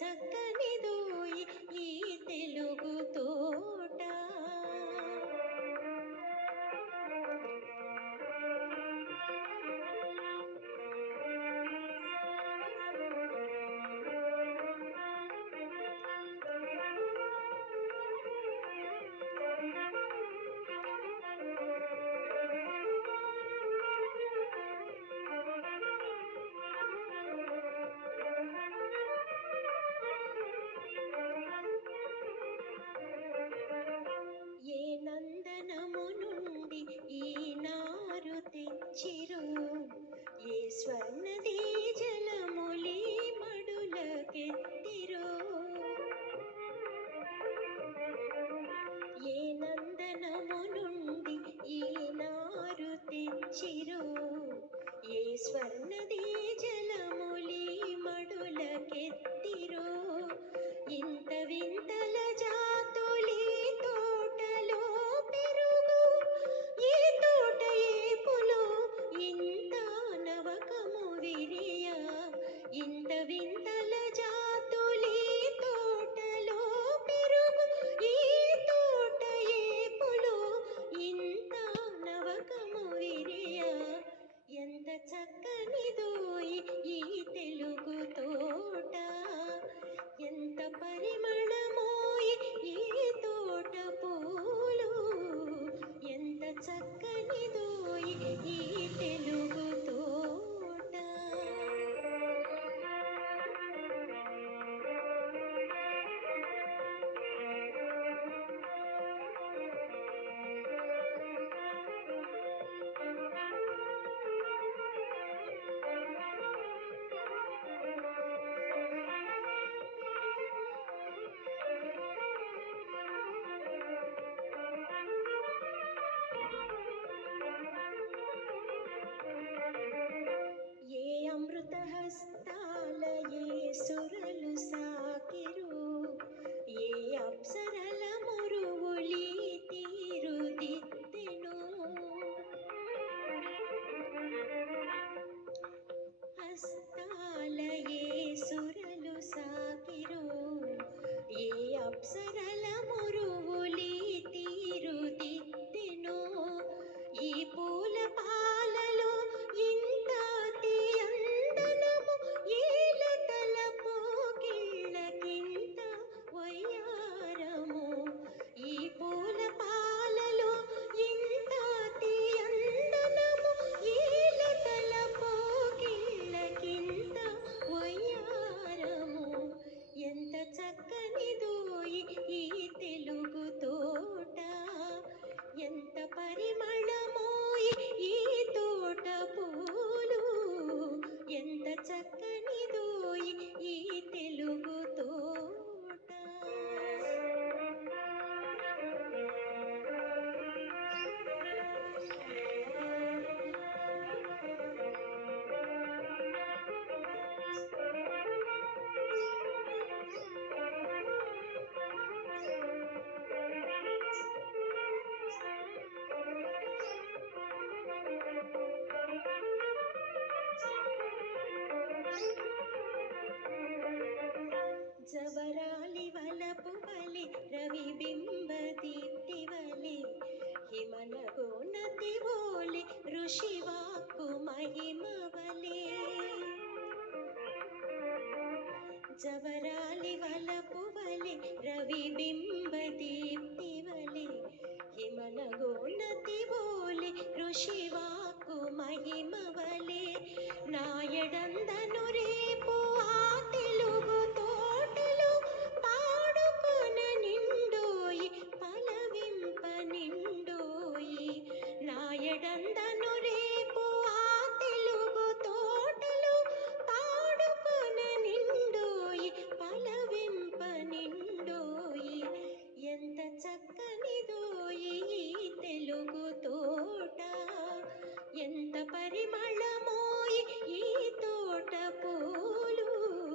చక్కనిదోయి ఈ తెలుగు తోట. ఏ నందనము నుండి ఈ నారు తెచ్చిరో, ఏ స్వర్ణది జలములి మడులకెత్తిరో. ఏ నందనము నుండి ఈ నారు తెచ్చిరో, ఏ స్వర్ణది జలములి మడులకెత్తిరో. ఇంత వింతల జాతులి తోటలో పెరుగు, ఈ తోట ఏపులో ఇంత నవకము విరియ. ఇంత వింతల జాతులి తోటలో పెరుగు, ఈ తోట ఏపులో ఇంత నవకము విరియ. ఎంత చక్కనిదోయి ఈ తెలుగు తోట, ఎంత పరిమళమోయి ఈ తోట పూలు. ఎంత చక్కనిదోయి ఈ తెలుగు తోట. ఏ అమృత హస్తాల ఏ సురలు సాకిరు, ఏ అప్సరల మురువులి తీరుదిద్దెను. హస్తాల ఏ సురలు సాకిరు, ఏ అప్సరల మురువులి తీరుదిద్దెను. ఈ పూల పాలలో ఇంత తీయందనము, ఈల తలపో కిళ్ళకింత వయ్యారము. ఈ పూల పాలలో ఇంత తీయందనము, ఈల తలపో కిళ్ళకింత వయ్యారము. ఎంత చక్కనిదోయి ఈ తెలుగు తోట, ఎంత పరిమళమోయి ఈ తోట పూలు. ఎంత చక్కనిదోయి ఈ తెలుగు తోట. జవరాలి వలపు వలి రవిబింబ దీప్తి వలి, హిమనగోనతి వోలి ఋషివాక్కు మహిమ వలే. జవరాలి వలపు వలి రవిబింబ